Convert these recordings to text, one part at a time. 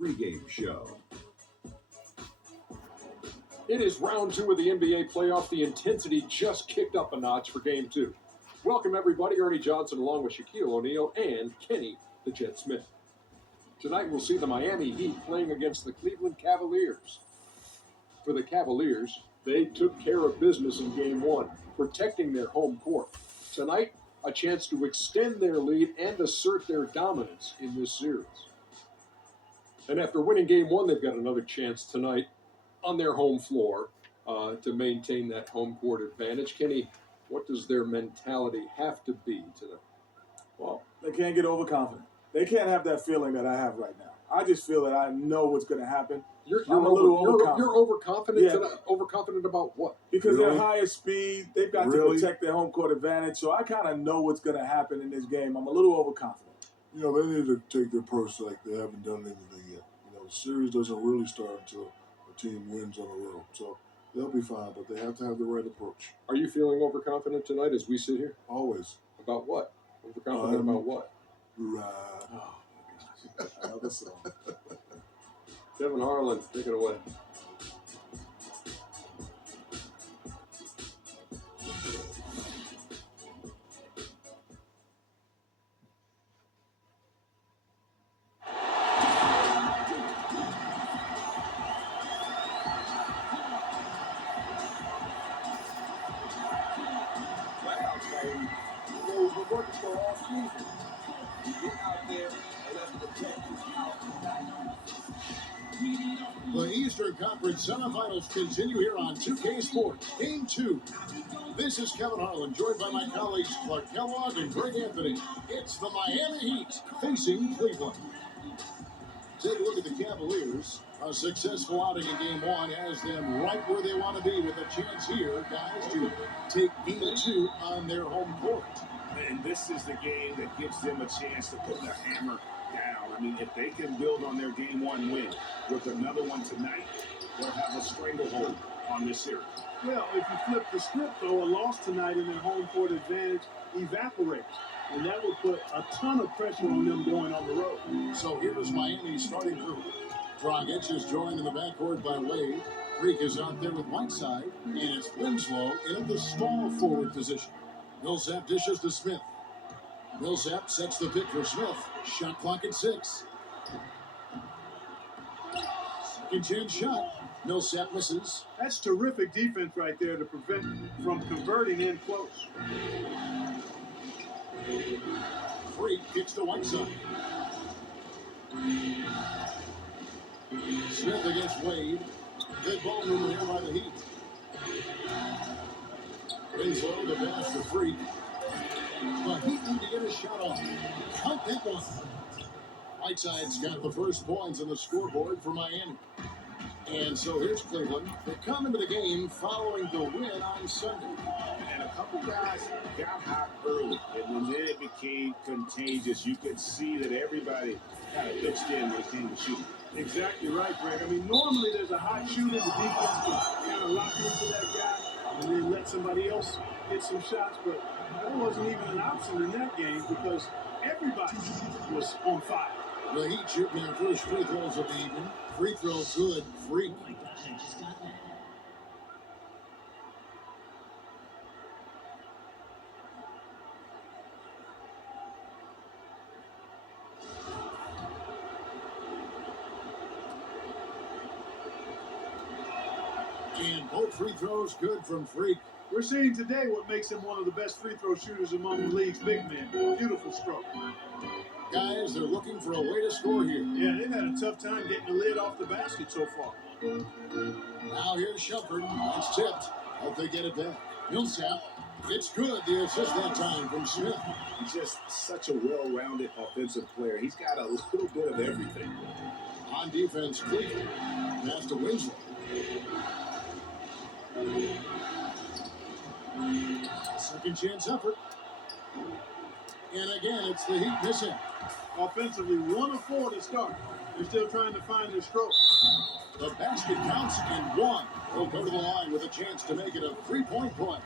pregame show. It is round 2 of the NBA playoff. The intensity just kicked up a notch for game 2. Welcome, everybody. Ernie Johnson along with Shaquille O'Neal and Kenny the Jet Smith. Tonight we'll see the Miami Heat playing against the Cleveland Cavaliers. For the Cavaliers, they took care of business in game 1, protecting their home court. Tonight, a chance to extend their lead and assert their dominance in this series. And after winning game 1, they've got another chance tonight on their home floor to maintain that home court advantage. Kenny, what does their mentality have to be tonight? Well, they can't get overconfident. They can't have that feeling that I have right now. I just feel that I know what's going to happen. I'm a little overconfident. You're overconfident tonight? Overconfident about what? Because they're higher speed. They've got to protect their home court advantage. So I kind of know what's going to happen in this game. I'm a little overconfident. You know, they need to take their approach like they haven't done anything yet. You know, the series doesn't really start until a team wins on the road. So they'll be fine, but they have to have the right approach. Are you feeling overconfident tonight as we sit here? Always. About what? Overconfident about what? Right. Oh, my gosh. Another song. Kevin Harlan, take it away. The Eastern Conference semifinals continue here on 2K Sports. Game 2. This is Kevin Harlan, joined by my colleagues Clark Kellogg and Greg Anthony. It's the Miami Heat facing Cleveland. Take a look at the Cavaliers. A successful outing in Game 1 has them right where they want to be with a chance here, guys, to take Game 2 on their home court. And this is the game that gives them a chance to put the hammer down. I mean, if they can build on their Game 1 win with another one tonight, they'll have a stranglehold on this series. Well, if you flip the script, though, a loss tonight in their home court advantage evaporates. And that would put a ton of pressure on them going on the road. So here's Miami's starting crew. Dragic is joined in the backcourt by Wade. Freak is out there with Whiteside. And it's Winslow in at the small forward position. Millsap dishes to Smith. Millsap sets the pick for Smith. Shot clock at 6. Second chance shot. Millsap misses. That's terrific defense right there to prevent from converting in close. Freak kicks to Whiteside. Smith against Wade. Good ball movement here by the Heat. Winslow the pass for Freak. The Heat need to get a shot off. Count that one. Whiteside's got the first points on the scoreboard for Miami. And so here's Cleveland. They come into the game following the win on Sunday. And a couple guys got hot early. And then it became contagious. You could see that everybody kind of pitched in when it came to shooting. Exactly right, Greg. I mean, normally there's a hot shooter. The defense can kind of lock into that guy and then let somebody else get some shots. But that wasn't even an option in that game because everybody was on fire. The Heat shooting their first free throws of the evening. Free throw good. Freak. And both free throws good from Freak. We're seeing today what makes him one of the best free throw shooters among the league's big men. Beautiful stroke. Guys, they're looking for a way to score here. Yeah, they've had a tough time getting the lid off the basket so far. Now here's Shumpert. It's tipped. Hope they get it back. Millsap. It's good. The assist that time from Smith. He's just such a well-rounded offensive player. He's got a little bit of everything. On defense, Cleveland. Pass to Winslow. Second chance effort. And again, it's the Heat missing. Offensively, 1 of 4 to start. They're still trying to find their stroke. The basket counts and 1. They'll go to the line with a chance to make it a 3-point play.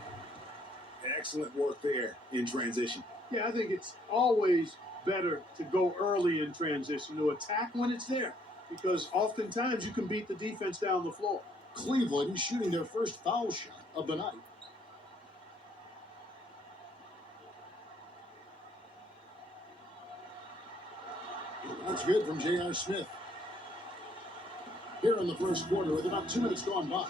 Excellent work there in transition. Yeah, I think it's always better to go early in transition, to attack when it's there. because oftentimes you can beat the defense down the floor. Cleveland shooting their first foul shot of the night. That's good from J.R. Smith. Here in the first quarter with about 2 minutes gone by.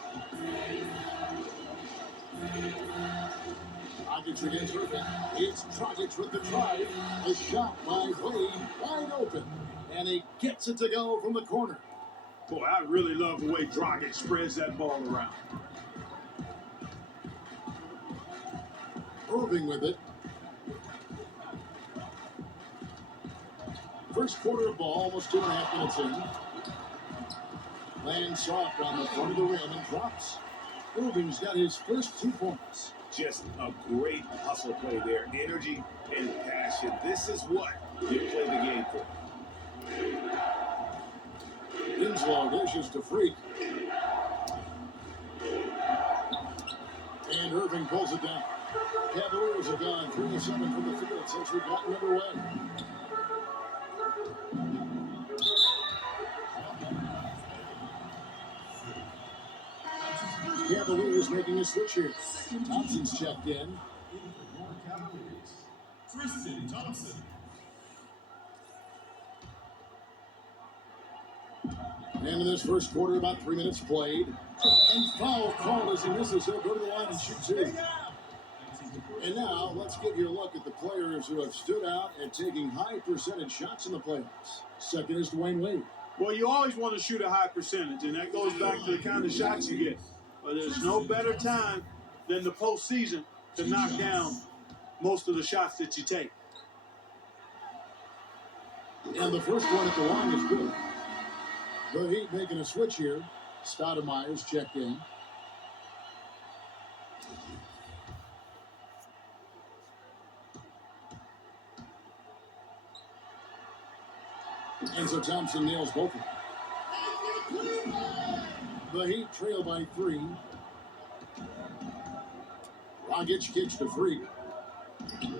Dragic against Irving. It's Dragic with the drive. A shot by Wade, wide open. And he gets it to go from the corner. Boy, I really love the way Dragic spreads that ball around. Irving with it. First quarter of ball, almost 2.5 minutes in. Lands soft on the front of the rim and drops. Irving's got his first 2 points. Just a great hustle play there. Energy and passion. This is what you play the game for. Winslow dishes to Freak. And Irving pulls it down. Cavaliers have gone 3 of 7 from the field since we've gotten underway. Cavaliers making a switch here. Thompson's checked in. Tristan Thompson. And in this first quarter, about 3 minutes played. And foul called as he misses. He'll go to the line and shoot 2. And now, let's give you a look at the players who have stood out and taking high percentage shots in the playoffs. Second is Dwayne Wade. Well, you always want to shoot a high percentage, and that goes back to the kind of shots you get. But there's no better time than the postseason to knock down most of the shots that you take. And the first one at the line is good. The Heat making a switch here. Stoudemire's checked in. And so Thompson nails both of them. The Heat trail by 3. Dragic kicks to Freak.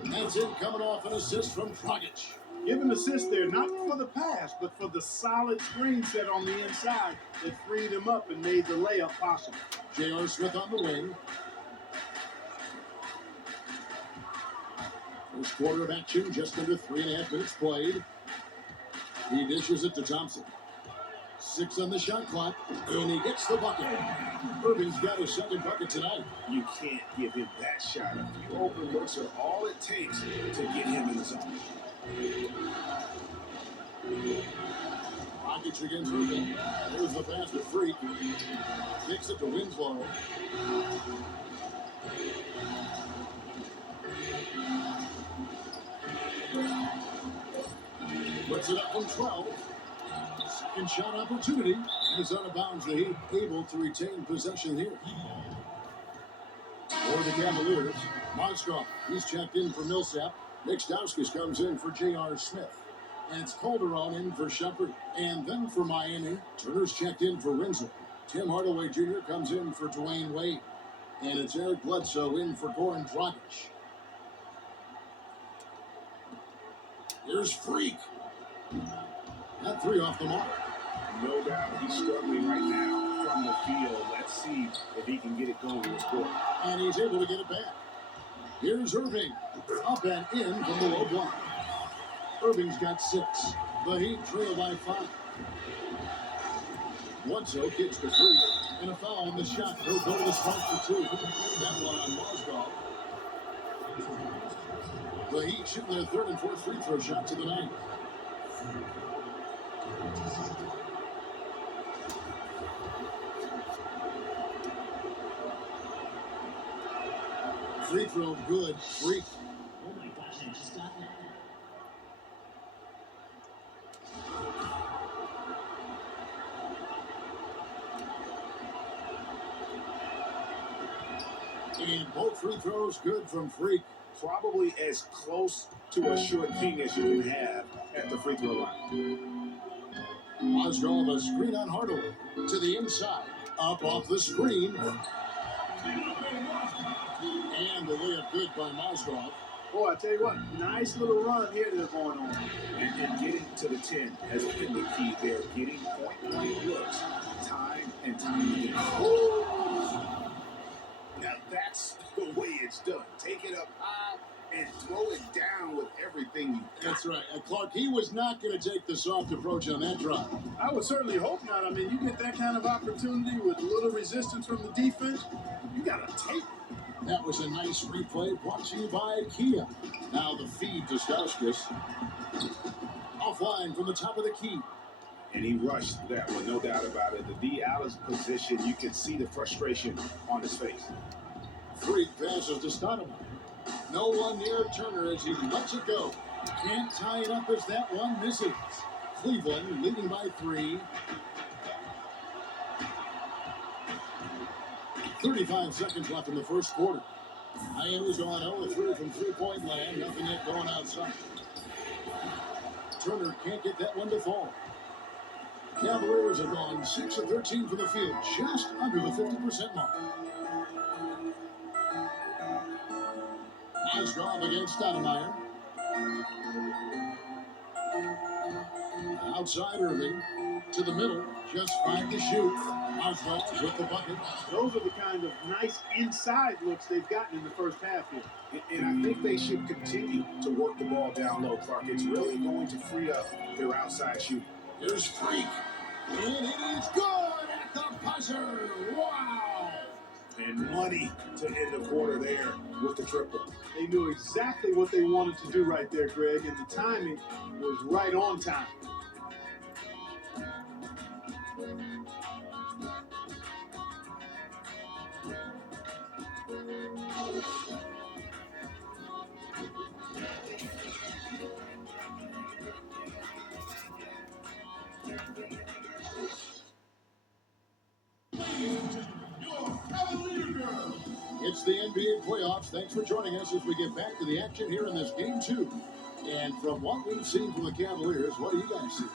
That's it, coming off an assist from Dragic. Give him assist there, not for the pass, but for the solid screen set on the inside that freed him up and made the layup possible. J.R. Smith on the wing. First quarter of action, just under 3.5 minutes played. He dishes it to Thompson. 6 on the shot clock, and he gets the bucket. Irving's got his second bucket tonight. You can't give him that shot. A few open looks are all it takes to get him in the zone. Dragic against Irving. There's the pass to Freak. Kicks it to Winslow. Puts it up from 12. Second shot opportunity. And it's out of bounds. The Heat able to retain possession here. For the Cavaliers, Moskov, he's checked in for Millsap. Nick Stauskas comes in for J.R. Smith. And it's Calderon in for Shepard. And then for Miami, Turner's checked in for Renzo. Tim Hardaway Jr. comes in for Dwayne Wade. And it's Eric Bledsoe in for Goran Dragic. Here's Freak. That 3 off the mark. No doubt he's struggling right now from the field. Let's see if he can get it going in this quarter. And he's able to get it back. Here's Irving. Up and in from the low block. Irving's got 6. The Heat trail by 5. Bledsoe kicks the 3. And a foul on the shot. He'll go to the spot for 2. That one on Moskov. The Heat shooting their 3rd and 4th free throw shots of the night. Free throw good. Freak. Oh my gosh, I just got that. And both free throws good from Freak. Probably as close to a sure thing as you can have at the free throw line. Moskov, a screen on Hardaway. To the inside. Up off the screen. And the layup good by Moskov. Boy, I tell you what, nice little run here they're going on. And getting to the 10 has been the key there. Getting point blank looks time and time again. Now that's the way it's done. Take it up high and throw it down with everything you got. That's right. And Clark, he was not going to take the soft approach on that drive. I would certainly hope not. I mean, you get that kind of opportunity with little resistance from the defense, you got to take it. That was a nice replay brought to you by Kia. Now the feed to Stauskas. Offline from the top of the key. And he rushed that one, no doubt about it. The D out of position, you can see the frustration on his face. Freak passes to Stoudemire. No one near Turner as he lets it go. Can't tie it up as that one misses. Cleveland leading by 3. 35 seconds left in the first quarter. Miami's on 0-3 from three-point land. Nothing yet going outside. Turner can't get that one to fall. Cavaliers have gone 6 of 13 from the field, just under the 50% mark. Nice drive against Stoudemire. Outside Irving to the middle, just 5 to shoot. Oswald with the bucket. Those are the kind of nice inside looks they've gotten in the first half here. And I think they should continue to work the ball down low, Clark. It's really going to free up their outside shooting. Here's Freak. And it is good at the buzzer. Wow. And money to end the quarter there with the triple. They knew exactly what they wanted to do right there, Greg, and the timing was right on time. It's the NBA playoffs. Thanks for joining us as we get back to the action here in this game 2. And from what we've seen from the Cavaliers, what do you guys see?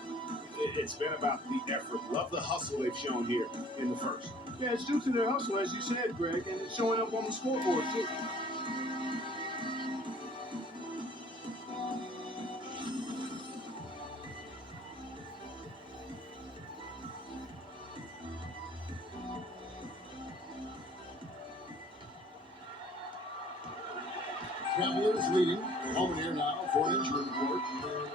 It's been about the effort. Love the hustle they've shown here in the first. Yeah, it's due to their hustle, as you said, Greg, and it's showing up on the scoreboard, too. Cavaliers leading. Over here now for an injury report.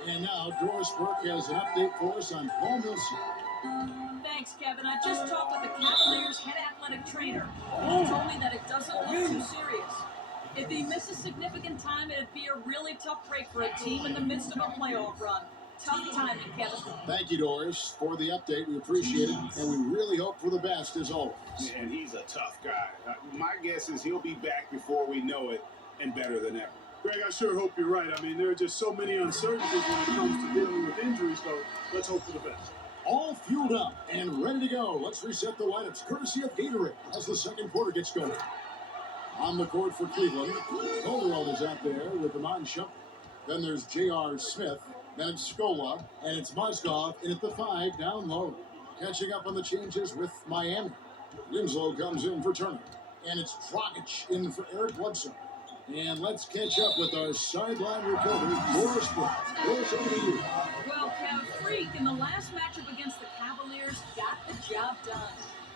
And now Doris Burke has an update for us on Paul Millsap. Thanks, Kevin. I just talked with the Cavaliers' head athletic trainer. He told me that it doesn't look too serious. If he misses significant time, it'd be a really tough break for a team in the midst of a playoff run. Tough timing, Kevin. Thank you, Doris, for the update. We appreciate it, and we really hope for the best as always. And he's a tough guy. My guess is he'll be back before we know it and better than ever. Greg, I sure hope you're right. I mean, there are just so many uncertainties when it comes to dealing with injuries, so let's hope for the best. All fueled up and ready to go. Let's reset the lineups courtesy of Gatorade as the second quarter gets going. On the court for Cleveland, Calderon is out there with the Shumpert. Then there's J.R. Smith. Then it's Scola, and it's Mozgov in at the 5 down low. Catching up on the changes with Miami. Winslow comes in for Turner. And it's Dragic in for Eric Bledsoe. And let's catch up with our sideline reporter, Doris Burke. Doris, over to you. Well, Cav Freak, in the last matchup against the Cavaliers, got the job done.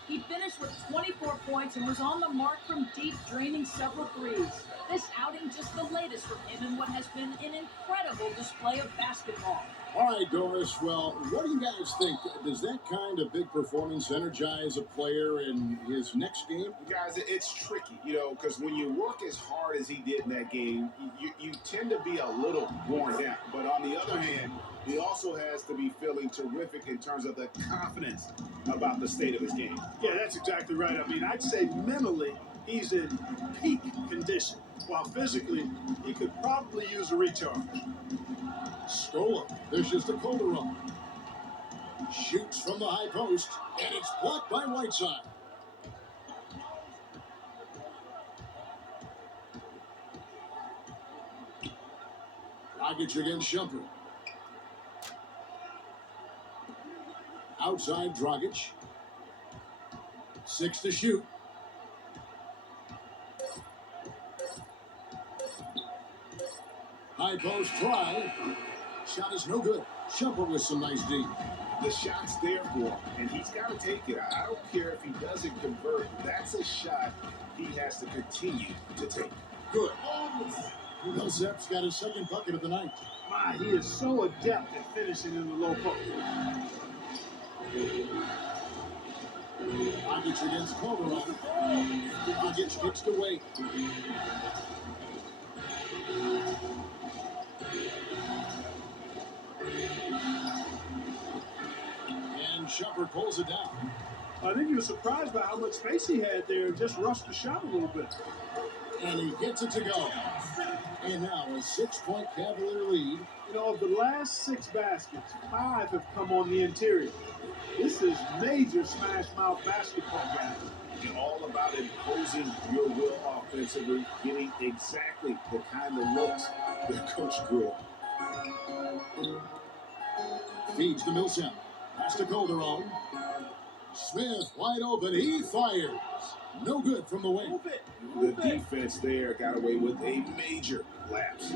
He finished with 24 points and was on the mark from deep, draining several threes. This outing just the latest from him in what has been an incredible display of basketball. All right, Doris. Well, what do you guys think? Does that kind of big performance energize a player in his next game? Guys, it's tricky, because when you work as hard as he did in that game, you tend to be a little worn down. But on the other hand, he also has to be feeling terrific in terms of the confidence about the state of his game. Yeah, that's exactly right. I mean, I'd say mentally, he's in peak condition, while physically, he could probably use a recharge. Scola dishes to Calderon. Shoots from the high post, and it's blocked by Whiteside. Dragic against Shumpert. Outside Dragic. 6 to shoot. High post try. Shot is no good. Shumpert with some nice D. The shot's there for him, and he's got to take it. I don't care if he doesn't convert. That's a shot he has to continue to take. Good. Millsap's got his second bucket of the night. My, he is so adept at finishing in the low post. Dragic against Kovarov. Dragic kicks to Wade. And Shumpert pulls it down. I think he was surprised by how much space he had there and just rushed the shot a little bit. And he gets it to go. And now a 6-point Cavalier lead. You know, of the last 6 baskets, 5 have come on the interior. This is major smash mouth basketball, guys. It's all about imposing your will offensively, getting exactly the kind of looks that Coach grew up. Feeds to Millsap. Pass to Calderon. Smith wide open. He fires. No good from the wing. The defense there got away with a major lapse.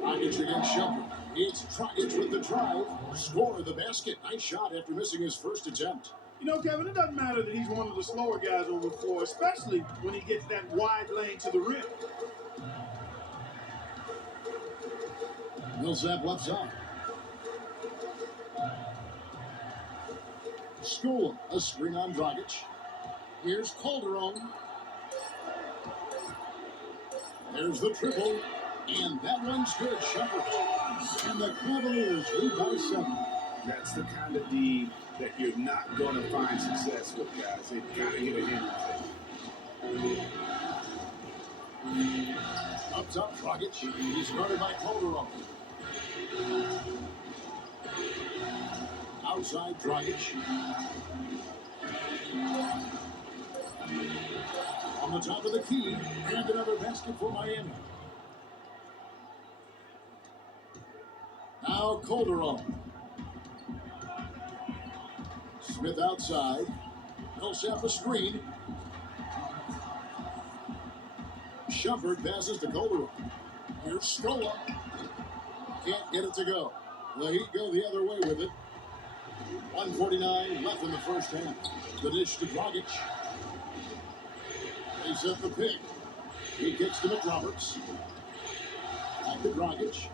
Dragic against Shumpert. It's Dragic with the drive. Score the basket. Nice shot after missing his first attempt. You know, Kevin, it doesn't matter that he's one of the slower guys on the floor, especially when he gets that wide lane to the rim. Millsap left side. Scola, a screen on Dragic. Here's Calderon. There's the triple. And that one's good, Shumpert. And the Cavaliers lead by 7. That's the kind of D that you're not going to find success with, guys. They've got to get a hand with it. Up top, Dragic. He's guarded by Calderon. Outside, Dragic. On the top of the key, and another basket for Miami. Now Calderon. Smith outside. Millsap a screen. Shumpert passes to Calderon. Here's Scola. Can't get it to go. The Heat go the other way with it. 1:49 left in the first half. The dish to Dragic. They set the pick. He kicks to McRoberts. Back to Dragic.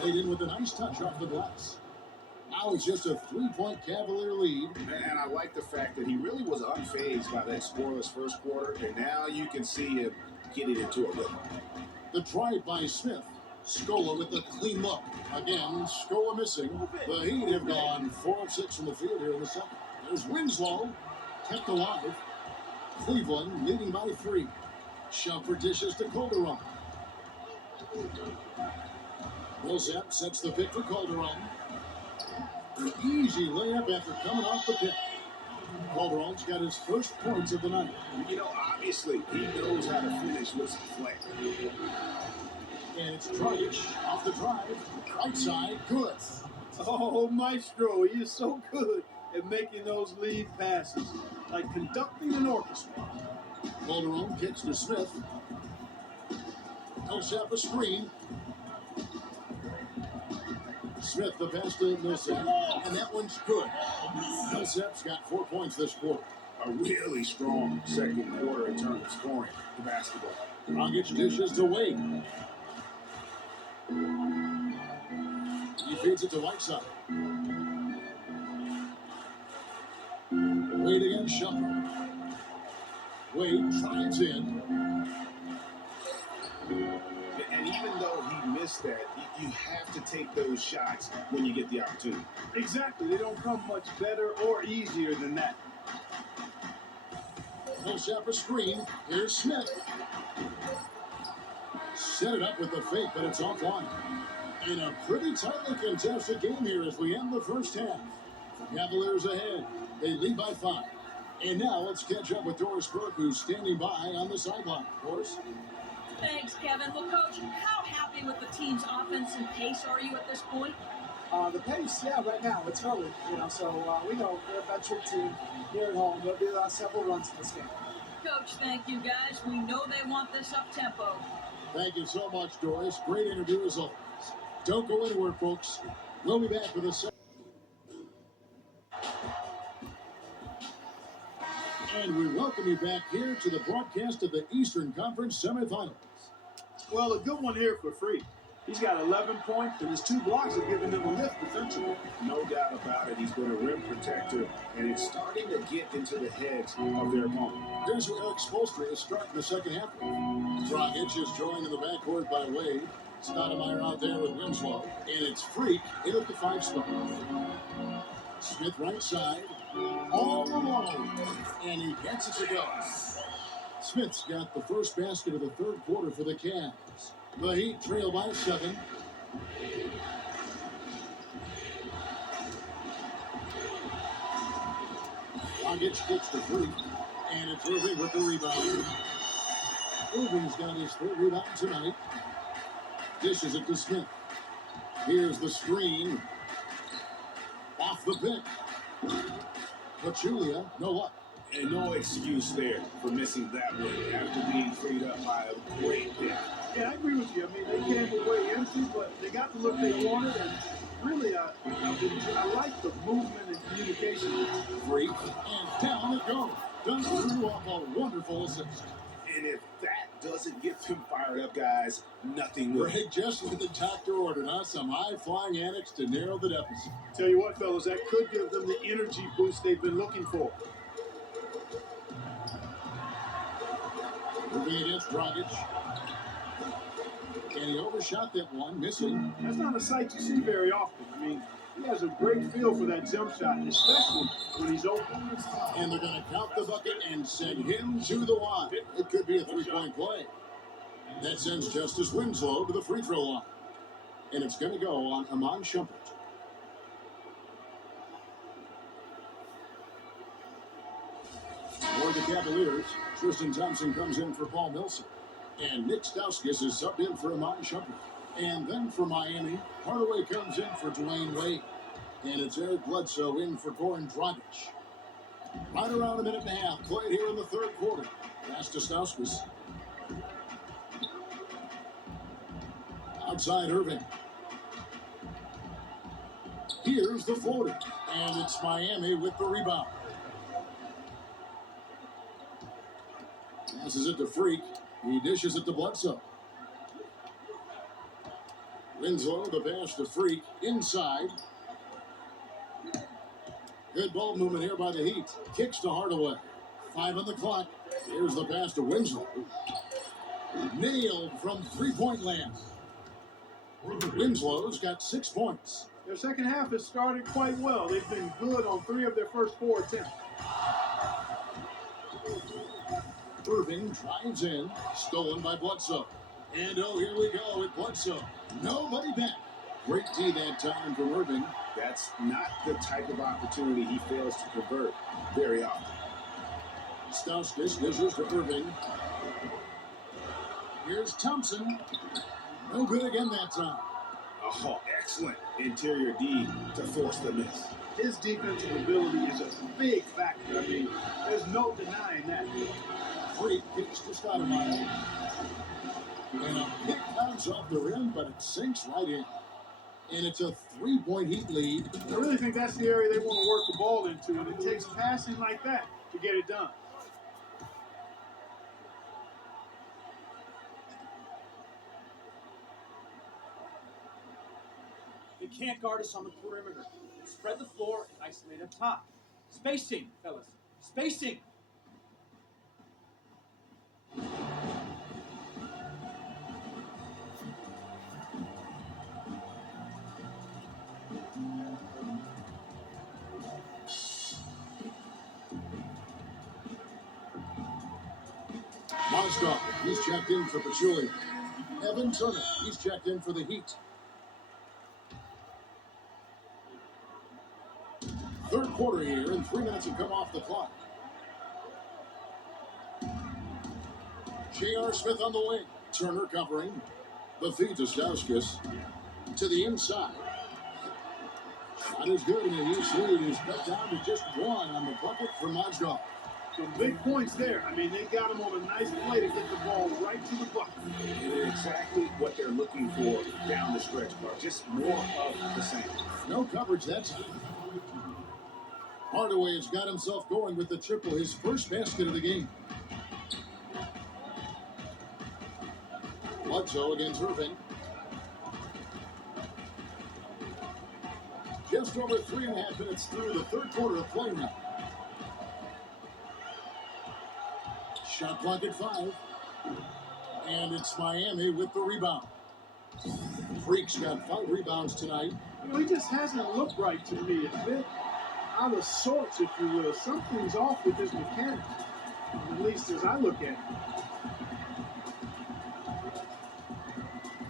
Played in with a nice touch off the glass. Now it's just a 3-point Cavalier lead. And I like the fact that he really was unfazed by that scoreless first quarter, and now you can see him getting into a rhythm. The drive by Smith. Scola with the clean look. Again, Scola missing. The Heat have gone 4 of 6 from the field here in the second. There's Winslow. Kept alive. Cleveland leading by 3. Shumpert dishes to Calderon. Millsap sets the pick for Calderon. Easy layup after coming off the pick. Calderon's got his first points of the night. You know, obviously, he knows how to finish with some flair. And it's Dragic off the drive. Right side, good. Oh, Maestro, he is so good at making those lead passes, like conducting an orchestra. Calderon kicks to Smith. Millsap a screen. Smith the pass to Millsap, and that one's good. Millsap's got 4 points this quarter. A really strong second quarter in terms of scoring the basketball. Dragic dishes to Wade. He feeds it to Whiteside. Wade against Shumpert. Wade drives in. And even though he missed that, you have to take those shots when you get the opportunity. Exactly. They don't come much better or easier than that. Millsap a screen. Here's Smith. Set it up with the fake, but it's offline. In a pretty tightly contested game here as we end the first half. Cavaliers ahead. They lead by 5. And now let's catch up with Doris Burke, who's standing by on the sideline. Doris? Thanks, Kevin. Well, Coach, how happy with the team's offense and pace are you at this point? The pace, yeah, right now it's early, So we know they're a veteran team here at home. There'll be several runs in this game. Coach, thank you, guys. We know they want this up tempo. Thank you so much, Doris. Great interview as always. Don't go anywhere, folks. We'll be back with a second. And we welcome you back here to the broadcast of the Eastern Conference semifinals. Well, a good one here for Free. He's got 11 points, and his 2 blocks are giving him a lift defensively. No doubt about it. He's been a rim protector, and it's starting to get into the heads of their opponent. Here's who Eric Spoelstra is starting the second half. Dragic is joined in the backcourt by Wade. Stoudemire out there with Winslow. And it's Freak in at the 5 spot. Smith right side. All alone. And he gets it to go. Smith's got the first basket of the third quarter for the Cavs. The Heat trail by 7. Dragic gets the Freak. And it's Irving with the rebound. Irving's got his 3rd rebound tonight. Dishes it to Smith. Here's the screen. Off the pick. Pachulia, no luck. And no excuse there for missing that one after being freed up by a great pick. Yeah, I agree with you. I mean, they came away empty, but they got the look they wanted, and really, I like the movement and communication. Freak, and down it goes. Does threw off a wonderful assist. And if that doesn't get them fired up, guys, nothing will. Greg just what the doctor ordered, huh? Some high-flying antics to narrow the deficit. Tell you what, fellas, that could give them the energy boost they've been looking for. Moving against Dragic. And he overshot that one, missing. That's not a sight you see very often. I mean, he has a great feel for that jump shot, especially when he's open. And they're going to count the bucket and send him to the line. It could be a 3-point play. That sends Justice Winslow to the free throw line. And it's going to go on Iman Shumpert. For the Cavaliers, Tristan Thompson comes in for Paul Millsap. And Nick Stauskas is subbed in for Iman Shumpert. And then for Miami, Hardaway comes in for Dwayne Wade. And it's Eric Bledsoe in for Goran Dragic. Right around a minute and a half played here in the third quarter. Pass to Stauskas. Outside Irving. Here's the floater. And it's Miami with the rebound. Passes it to Freak. He dishes it to Bledsoe. Winslow, the pass to Freak. Inside. Good ball movement here by the Heat. Kicks to Hardaway. 5 on the clock. Here's the pass to Winslow. Nailed from 3-point land. Winslow's got 6 points. Their second half has started quite well. They've been good on 3 of their first 4 attempts. Irving drives in. Stolen by Bledsoe. And oh, here we go with Bledsoe. Nobody back. Great D that time from Irving. That's not the type of opportunity he fails to convert very often. Stauskas dishes to Irving. Here's Thompson. No good again that time. Oh, excellent interior D to force the miss. His defensive ability is a big factor. I mean, there's no denying that. Freak kicks to Stoudemire. And a kick comes off the rim, but it sinks right in. And it's a 3-point Heat lead. I really think that's the area they want to work the ball into, and it takes passing like that to get it done. They can't guard us on the perimeter. Spread the floor and isolate up top. Spacing, fellas. Spacing. Mozgov, he's checked in for Pachulia. Evan Turner, he's checked in for the Heat. Third quarter here, and 3 minutes have come off the clock. J.R. Smith on the wing. Turner covering. The feed to Stauskas. To the inside. Not as good, and the East lead is cut down to just one on the bucket for Mozgov. Some big points there. I mean, they got him on a nice play to get the ball right to the bucket. Exactly what they're looking for down the stretch, Clark. Just more of the same. No coverage that time. Hardaway has got himself going with the triple, his first basket of the game. Bledsoe against Irving. Just over 3.5 minutes through the third quarter of play now. Shot clock at 5. And it's Miami with the rebound. Freak's got 5 rebounds tonight. You know, he just hasn't looked right to me. A bit out of sorts, if you will. Something's off with his mechanics, at least as I look at it.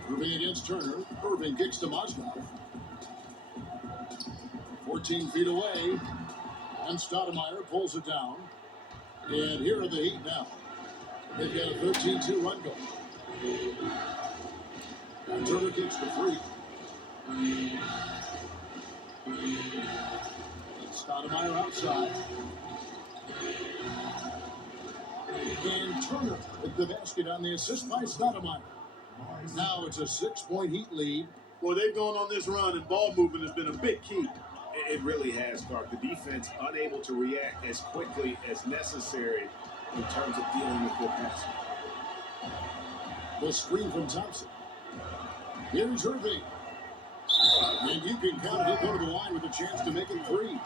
Irving against Turner. Irving kicks to Mozgov. 14 feet away. And Stoudemire pulls it down. And here are the Heat now. They've got a 13-2 run going. And Turner kicks to Freak. Stoudemire outside. And Turner with the basket on the assist by Stoudemire. Now it's a 6-point Heat lead. Well, they've gone on this run, and ball movement has been a big key. It really has, Clark. The defense unable to react as quickly as necessary in terms of dealing with their passing. The screen from Thompson. Here's Irving. And you can count it. He'll go to the line with a chance to make it 3.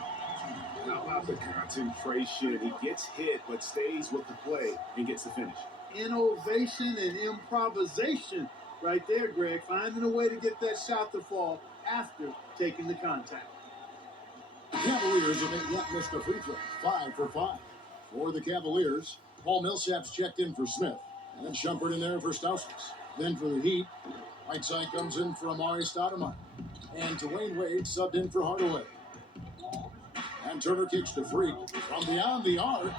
How about the concentration? He gets hit, but stays with the play and gets the finish. Innovation and improvisation right there, Greg. Finding a way to get that shot to fall after taking the contact. The Cavaliers have yet missed a free throw. 5 for 5. For the Cavaliers, Paul Millsap's checked in for Smith. And Shumpert in there for Stauskas. Then for the Heat, Whiteside comes in for Amari Stoudemire. And Dwayne Wade subbed in for Hardaway. And Turner kicks to Freak. From beyond the arc.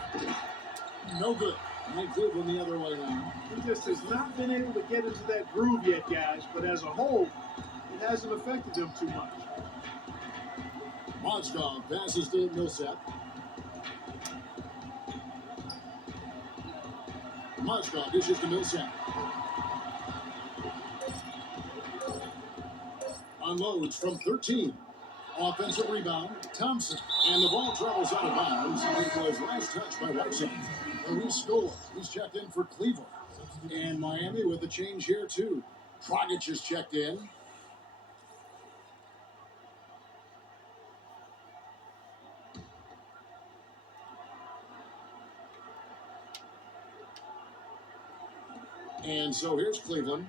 No good. And Cleveland the other way now. He just has not been able to get into that groove yet, guys. But as a whole, it hasn't affected them too much. Mozgov passes to Millsap. Mozgov dishes to Millsap. Unloads from 13. Offensive rebound, Thompson. And the ball travels out of bounds. It was last touched by Whiteside. Luis Scola, he's checked in for Cleveland. And Miami with a change here, too. Dragic is checked in. And so here's Cleveland,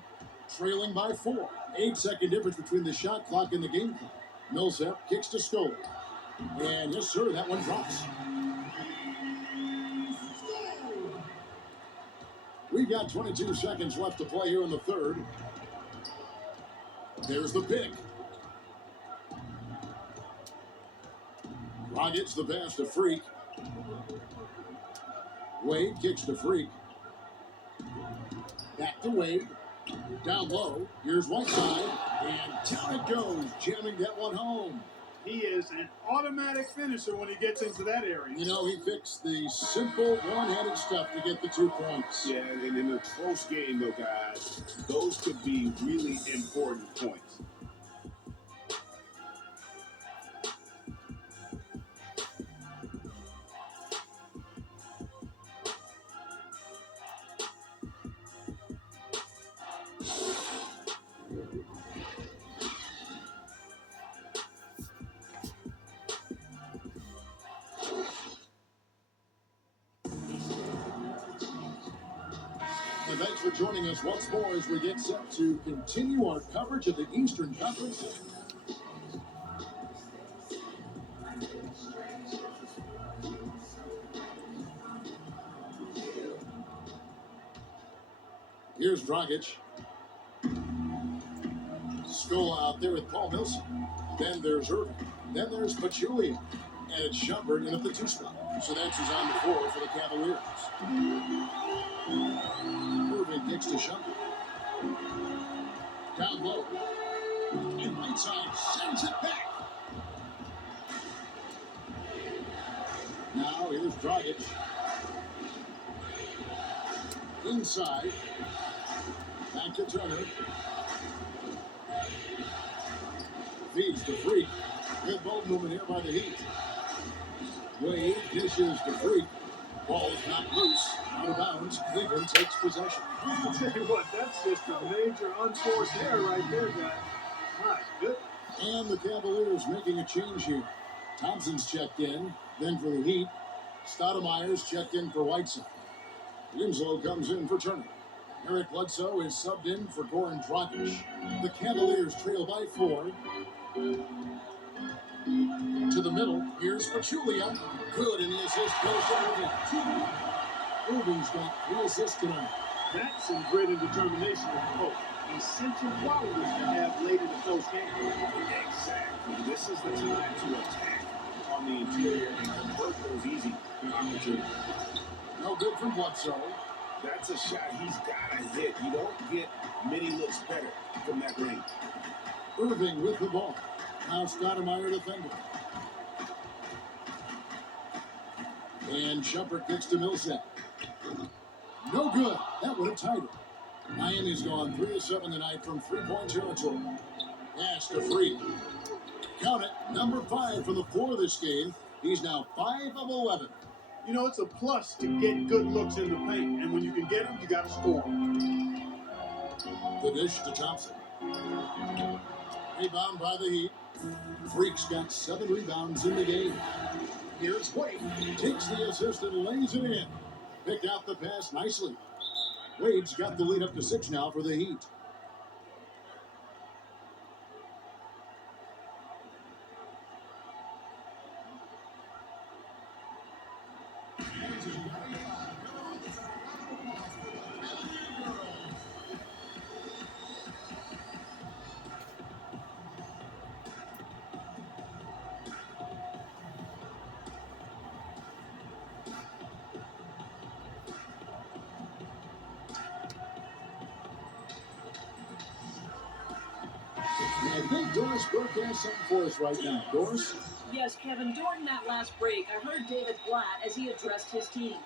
trailing by 4. 8-second difference between the shot clock and the game clock. Millsap kicks to Scola. And yes, sir, that one drops. We've got 22 seconds left to play here in the third. There's the pick. Dragic the pass to Freak. Wade kicks to Freak. Back to Wade. Down low. Here's Whiteside. And down it goes. Jamming that one home. He is an automatic finisher when he gets into that area. You know, he fixed the simple one-handed stuff to get the 2 points. Yeah, and in a close game, though, guys, those could be really important points. And thanks for joining us once more as we get set to continue our coverage of the Eastern Conference. Here's Dragic. Scola out there with Paul Millsap. Then there's Irving. Then there's Pachulia. And it's Shumpert in at the 2 spot. So that's who's on the floor for the Cavaliers. Irving kicks to Shumpert. Down low. And Whiteside sends it back. Now here's Dragic. Inside. Back to Turner. Feeds to Freak. Good ball movement here by the Heat. Wade dishes to Freak. Ball's not loose. Out of bounds. Cleveland takes possession. I'll tell you what, that's just a major unforced error right there, guys. My goodness. And the Cavaliers making a change here. Thompson's checked in. Then for the Heat, Stoudemire's checked in for Whiteside. Winslow comes in for Turner. Eric Bledsoe is subbed in for Goran Dragic. The Cavaliers trail by 4. To the middle, here's Pachulia. Good, and the assist goes to Irving. Irving's got 3 assists tonight. That's some grit and determination of the coach. Essential qualities to have late in the close game. Exactly. This is the time to attack on the interior and convert those easy opportunities. No good from Bledsoe. That's a shot he's got to hit. You don't get many looks better from that range. Irving with the ball. Now Stoudemire defending. And Shumpert gets to Millsap. No good. That would have tied it. Miami's gone 3 of 7 tonight from 3-point territory. Pass to Freak. Count it. Number 5 from the floor of this game. He's now 5 of 11. You know, it's a plus to get good looks in the paint, and when you can get them, you got to score. The dish to Thompson. Rebound by the Heat. Freak's got 7 rebounds in the game. Here's Wade. Takes the assist and lays it in. Picked out the pass nicely. Wade's got the lead up to 6 now for the Heat. I think Doris Burke has something for us right now. Doris? Yes, Kevin, during that last break, I heard David Blatt as he addressed his team.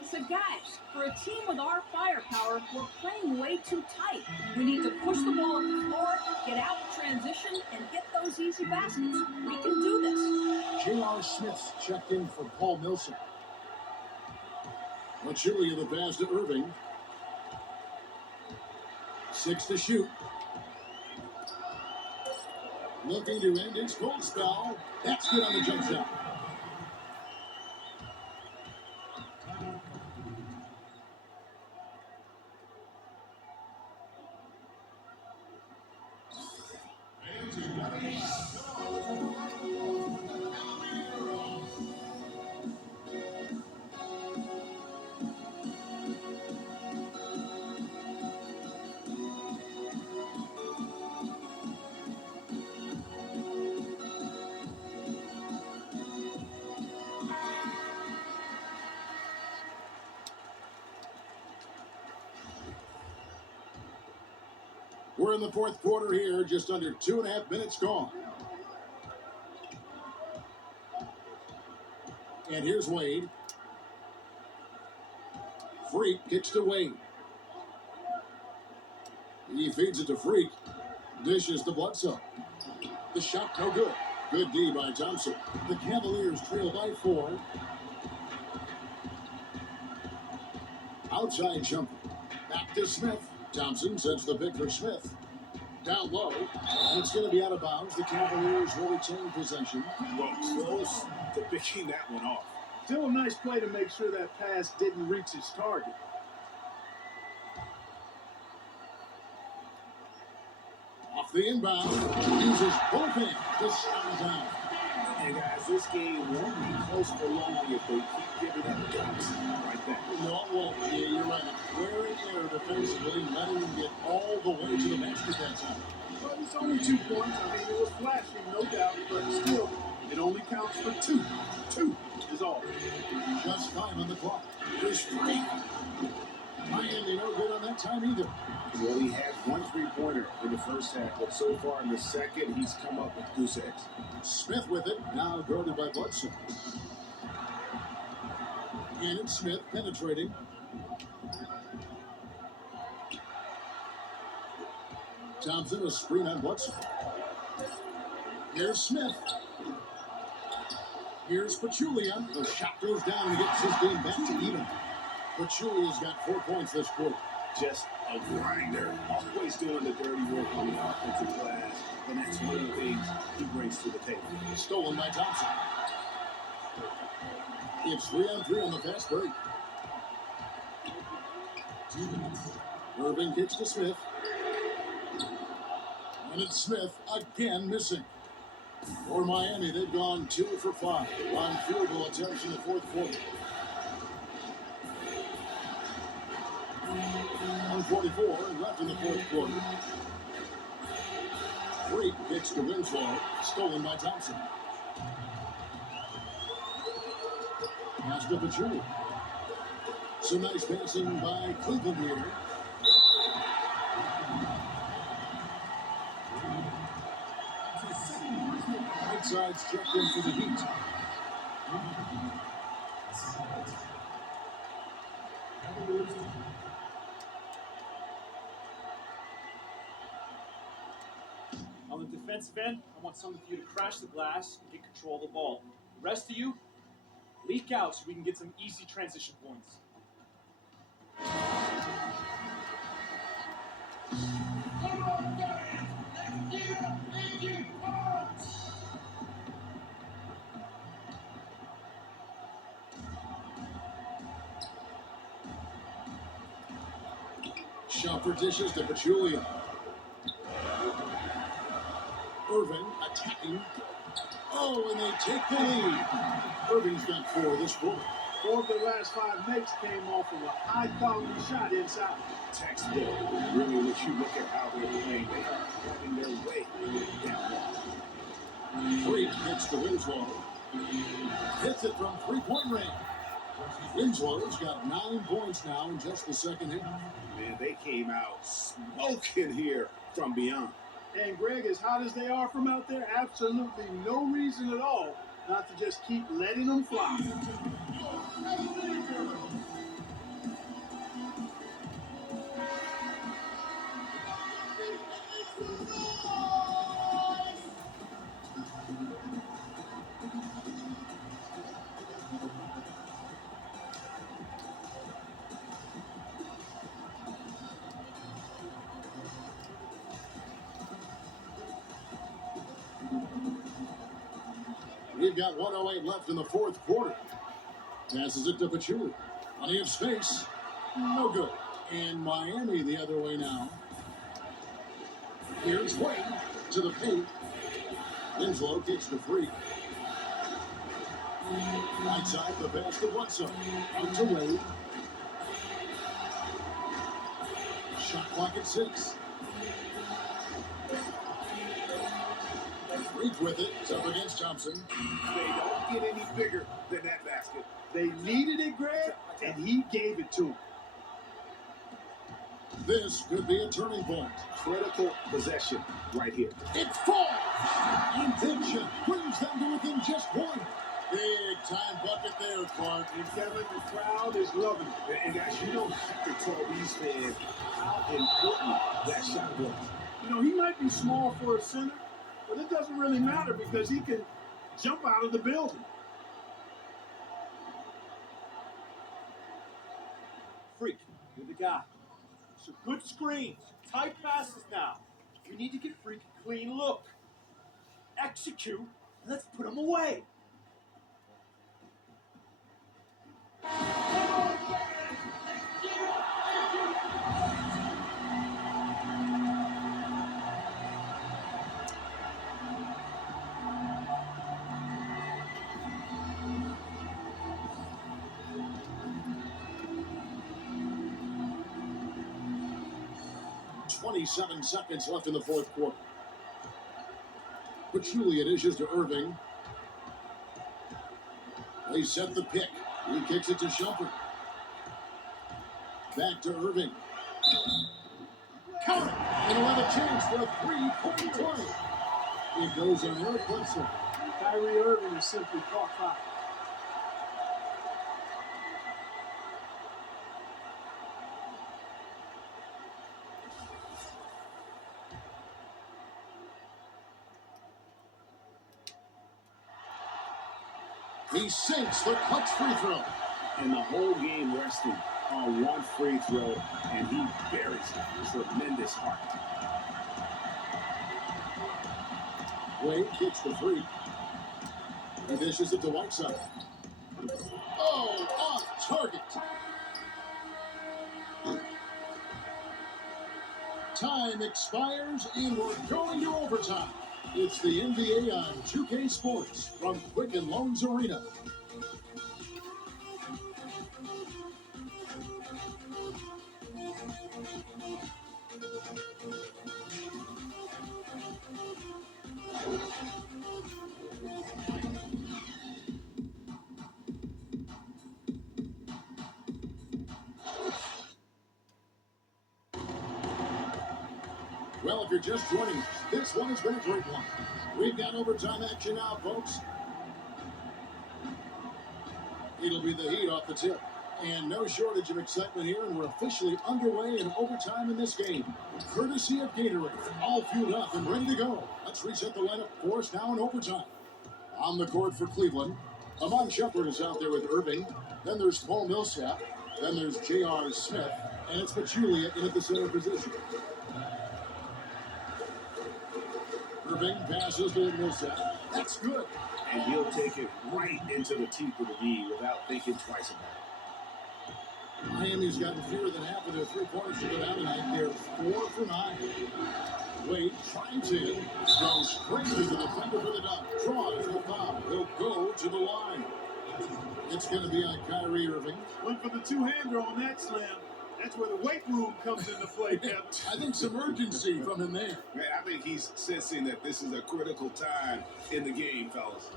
He said, guys, for a team with our firepower, we're playing way too tight. We need to push the ball up the floor, get out in transition, and get those easy baskets. We can do this. J.R. Smith's checked in for Paul Millsap. Pachulia the pass to Irving. 6 to shoot. Looking to end its cold spell. That's good on the jump shot. We're in the fourth quarter here, just under 2.5 minutes gone. And here's Wade. Freak kicks to Wade. He feeds it to Freak. Dishes to Bledsoe. The shot no good. Good D by Thompson. The Cavaliers trail by 4. Outside jumper. Back to Smith. Thompson sends the pick for Smith. Down low, and it's going to be out of bounds. The Cavaliers will retain possession. Well, close to picking that one off. Still a nice play to make sure that pass didn't reach its target. Off the inbound, uses both hands to slow down. And guys, this game won't be close for long if they keep giving up dunks like that. No, it won't. Yeah, you're right. Wearing air defensively, letting them get all the way to the basket that time. But it's only 2 points. I mean, it was flashing, no doubt, but still, it only counts for 2. 2 is all. Just 5 on the clock. Here's Freak. Miami no good on that time either. Well, he had 1 3-pointer in the first half, but so far in the second, he's come up with goose eggs. Smith with it, now guarded by Bledsoe. And it's Smith penetrating. Thompson, a screen on Bledsoe. Here's Smith. Here's Pachulia. The shot goes down and gets his game back to even. Pachulia's got 4 points this quarter. Just a grinder. Always doing the dirty work on the offensive glass. And that's one of the things he brings to the table. Stolen by Thompson. It's 3-on-3 on the fast break. Irving kicks to Smith. And it's Smith again missing. For Miami, they've gone 2 for 5 on field goal attempts in the fourth quarter. 1:44 left in the fourth quarter. Freak kicks to Winslow, stolen by Thompson. Pass to Pachulia. Some nice passing by Cleveland here. Right side's checked in for the Heat. On the defensive end, I want some of you to crash the glass and get control of the ball. The rest of you, leak out so we can get some easy transition points. Shopper dishes to Pachulia. Irving attacking. Oh, and they take the lead. Irving's got 4 this quarter. 4 of their last 5 makes came off of a high-quality shot inside. Textbook. Really, when you look at how they're playing, they are having their way down low. Freak hits to Winslow. Hits it from 3-point range. Winslow's got 9 points now in just the second half. Man, they came out smoking here from beyond. And Greg, as hot as they are from out there, absolutely no reason at all not to just keep letting them fly. We've got 1:08 left in the fourth quarter. Passes it to Pachulia. Plenty of space. No good. And Miami the other way now. Here's Wade to the paint. Winslow kicks the free. Right side, the pass to Bledsoe. Out to Wade. Shot clock at 6. Freak with it. It's up against Thompson. They don't get any bigger than that basket. They needed it, Greg, and he gave it to them. This could be a turning point. Critical possession right here. It falls! Intention brings them to within just 1. Big time bucket there, Clark. And Kevin, the crowd is loving it. And guys, you don't have to tell these fans how important that shot was. You know, he might be small for a center, but it doesn't really matter because he can jump out of the building. Freak, you're the guy. So good screens, tight passes now. We need to get Freak a clean look. Execute, and let's put him away. Seven seconds left in the fourth quarter. Pachulia dishes to Irving. They set the pick. He kicks it to Shumpert. Back to Irving. Count it! And he'll have a chance for a 3-point play. It goes on Eric Bledsoe. Kyrie Irving is simply caught fire. He sinks the clutch free throw. And the whole game resting on one free throw, and he buries it. Tremendous heart. Wade kicks the free. He dishes it to Whiteside. Oh, off target. Time expires, and we're going to overtime. It's the NBA on 2K Sports from Quicken Loans Arena. Well, if you're just joining us, this one has been a great one. We've got overtime action now, folks. It'll be the Heat off the tip. And no shortage of excitement here, and we're officially underway in overtime in this game. Courtesy of Gatorade, all fueled up and ready to go. Let's reset the lineup for us now in overtime. On the court for Cleveland, Amon Shepard is out there with Irving. Then there's Paul Millsap. Then there's J.R. Smith. And it's Pachulia in at the center position. Irving passes to Millsap. That's good. And he'll take it right into the teeth of the knee without thinking twice about it. Miami's gotten fewer than half of their three-pointers to go down tonight. They're 4 for 9. Wade chimes in, goes straight to the defender for the dunk, draws the foul. He'll go to the line. It's going to be on Kyrie Irving. Went for the two-hander on that slam. That's where the weight room comes into play, Kevin. I think some urgency from him there. Man, I think he's sensing that this is a critical time in the game, fellas.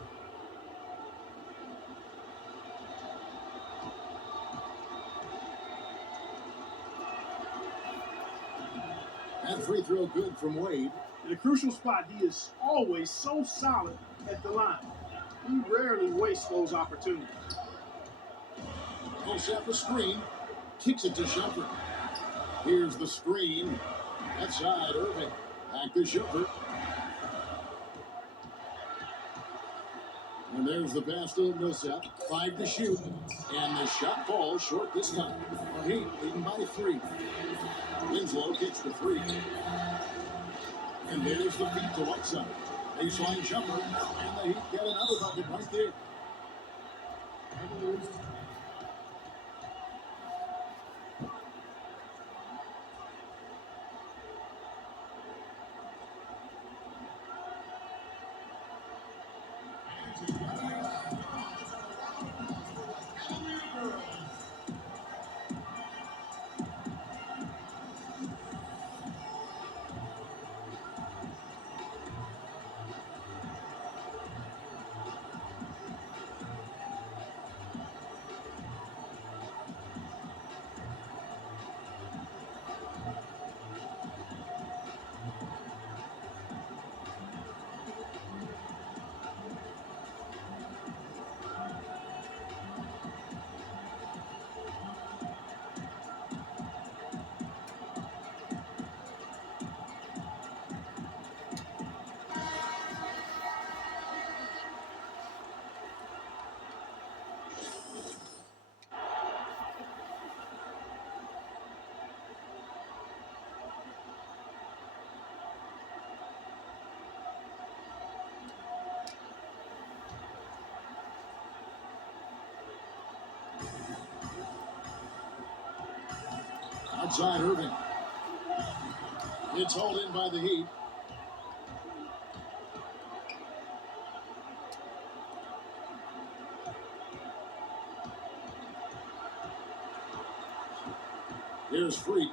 That free throw good from Wade. In a crucial spot, he is always so solid at the line. He rarely wastes those opportunities. Pulls up a screen, kicks it to Shumpert. Here's the screen. Outside, Irving. Back to Shumpert. And there's the pass to Millsap. 5 to shoot. And the shot falls short this time. The Heat leading by 3. Winslow kicks the 3. And there's the feed to Whiteside. Baseline jumper. And the Heat get another bucket right there. Outside Irving. It's hauled in by the Heat. Here's Freak.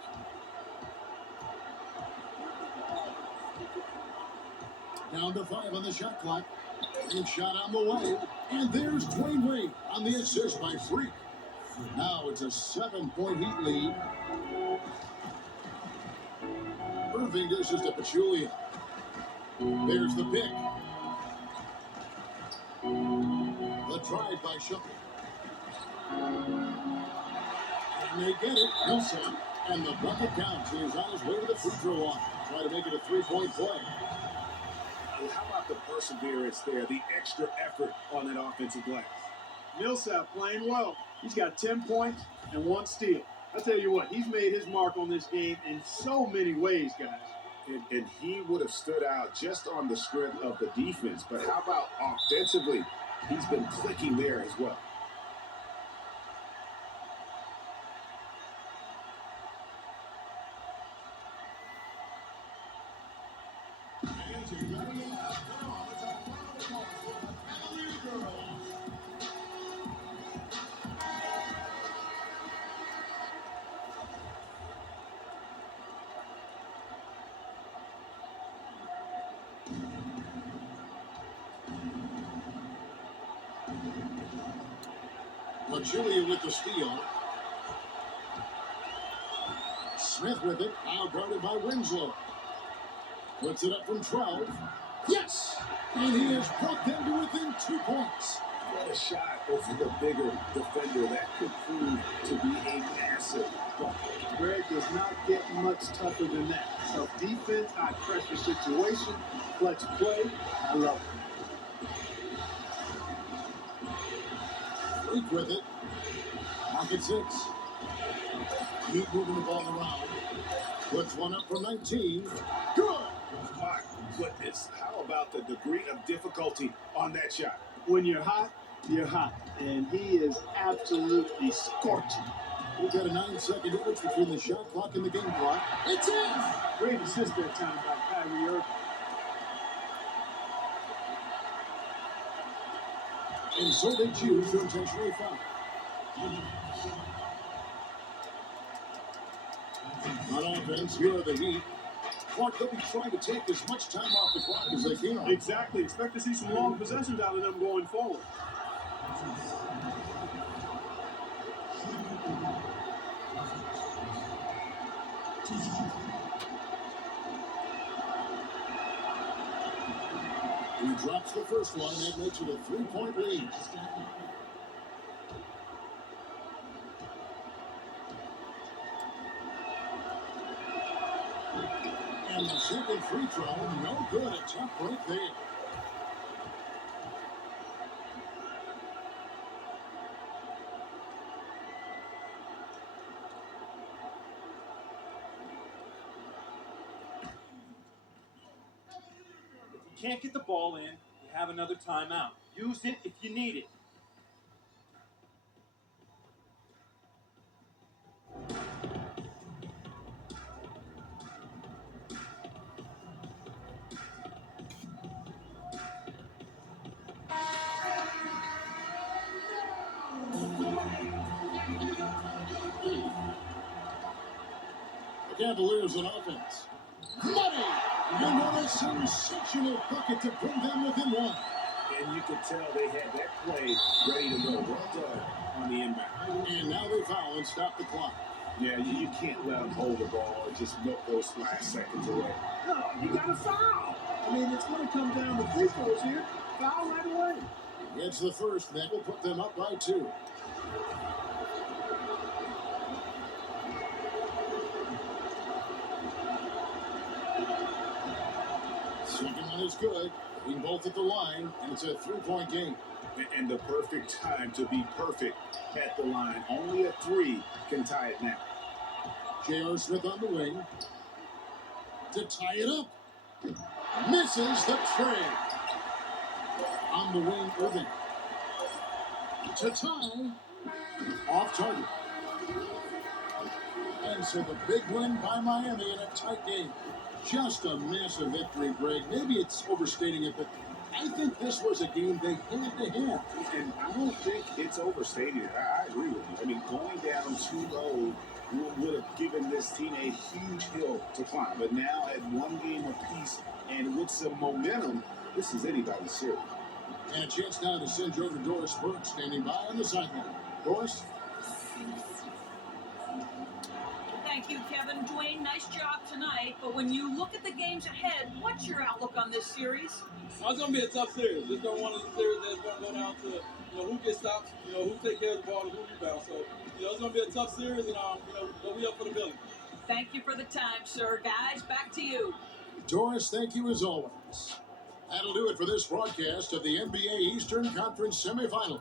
Down to 5 on the shot clock. And shot on the way. And there's Dwayne Wade on the assist by Freak. Now it's a 7-point Heat lead. Irving dishes to Pachulia. There's the pick. The drive by Shumpert. And they get it. Millsap. And the bucket counts. He is on his way to the free throw line. Try to make it a 3-point play. How about the perseverance there, the extra effort on that offensive glass? Millsap playing well. He's got 10 points and 1 steal. I tell you what, he's made his mark on this game in so many ways, guys. And he would have stood out just on the strength of the defense. But how about offensively? He's been clicking there as well. Julia with the steal. Smith with it, now guarded by Winslow. Puts it up from 12. Yes! And he has brought them to within 2 points. What a shot over the bigger defender. That could prove to be a massive bucket. Greg does not get much tougher than that. So defense, high pressure situation, flex play, I love it. Freak with it. Pocket 6. Keep moving the ball around. Puts one up from 19. Good! My goodness. How about the degree of difficulty on that shot? When you're hot, you're hot. And he is absolutely scorching. We've got a 9-second difference between the shot clock and the game clock. It's in! Great assist that time by Kyrie Irving. And so they choose to intentionally foul. On offense, here are the Heat. Clark, they'll be trying to take as much time off the clock as they can. Exactly. Expect to see some long possessions out of them going forward. He drops the first one, and that makes it a 3-point lead. And the second free throw, no good. A tough break there. If you can't get the ball in, you have another timeout. Use it if you need it. The Cavaliers on offense. Money! Another sensational bucket to bring them within 1. And you could tell they had that play ready to go. Well done on the inbound. And now they foul and stop the clock. Yeah, you can't let them hold the ball and just milk those last seconds away. No, you got to foul. I mean, it's going to come down to free throws here. Foul right away. Gets the first, that will put them up by 2. Second one is good. Being both at the line, and it's a 3-point game. And the perfect time to be perfect at the line. Only a 3 can tie it now. J.R. Smith on the wing. To tie it up. Misses the tray. On the wing, Irving. To tie. Off target. And so the big win by Miami in a tight game. Just a massive victory, Greg. Maybe it's overstating it, but I think this was a game they had to have. And I don't think it's overstated. I agree with you. I mean, going down 2-0 would have given this team a huge hill to climb. But now at 1 game apiece and with some momentum, this is anybody's series. And a chance now to send Joe to Doris Burke standing by on the sideline. Doris? Thank you, Kevin. Dwayne, nice job tonight. But when you look at the games ahead, what's your outlook on this series? Oh, it's going to be a tough series. It's going to be one of the series that's going to go down to, who gets stops, who take care of the ball and who rebounds. So, it's going to be a tough series, and, but we up for the building. Thank you for the time, sir. Guys, back to you. Doris, thank you as always. That'll do it for this broadcast of the NBA Eastern Conference Semifinals.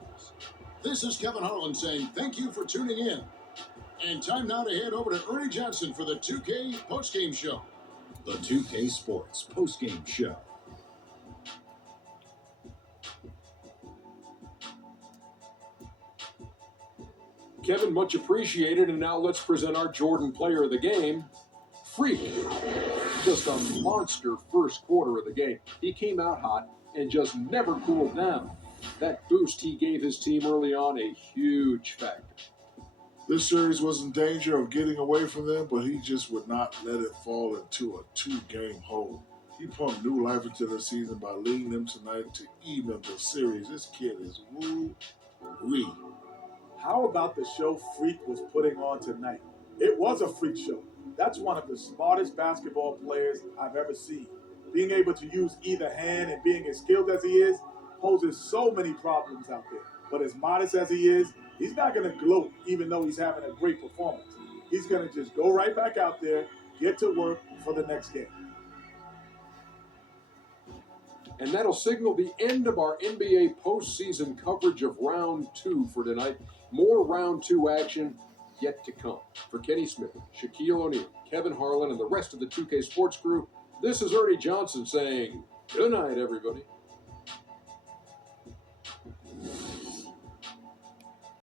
This is Kevin Harlan saying thank you for tuning in. And time now to head over to Ernie Johnson for the 2K postgame show. The 2K Sports postgame show. Kevin, much appreciated. And now let's present our Jordan player of the game, Freak. Just a monster first quarter of the game. He came out hot and just never cooled down. That boost he gave his team early on, a huge factor. This series was in danger of getting away from them, but he just would not let it fall into a two-game hole. He pumped new life into the season by leading them tonight to even the series. This kid is woo-wee. How about the show Freak was putting on tonight? It was a freak show. That's one of the smartest basketball players I've ever seen. Being able to use either hand and being as skilled as he is poses so many problems out there. But as modest as he is, he's not going to gloat even though he's having a great performance. He's going to just go right back out there, get to work for the next game. And that'll signal the end of our NBA postseason coverage of round 2 for tonight. More round 2 action yet to come. For Kenny Smith, Shaquille O'Neal, Kevin Harlan, and the rest of the 2K Sports crew, this is Ernie Johnson saying good night, everybody.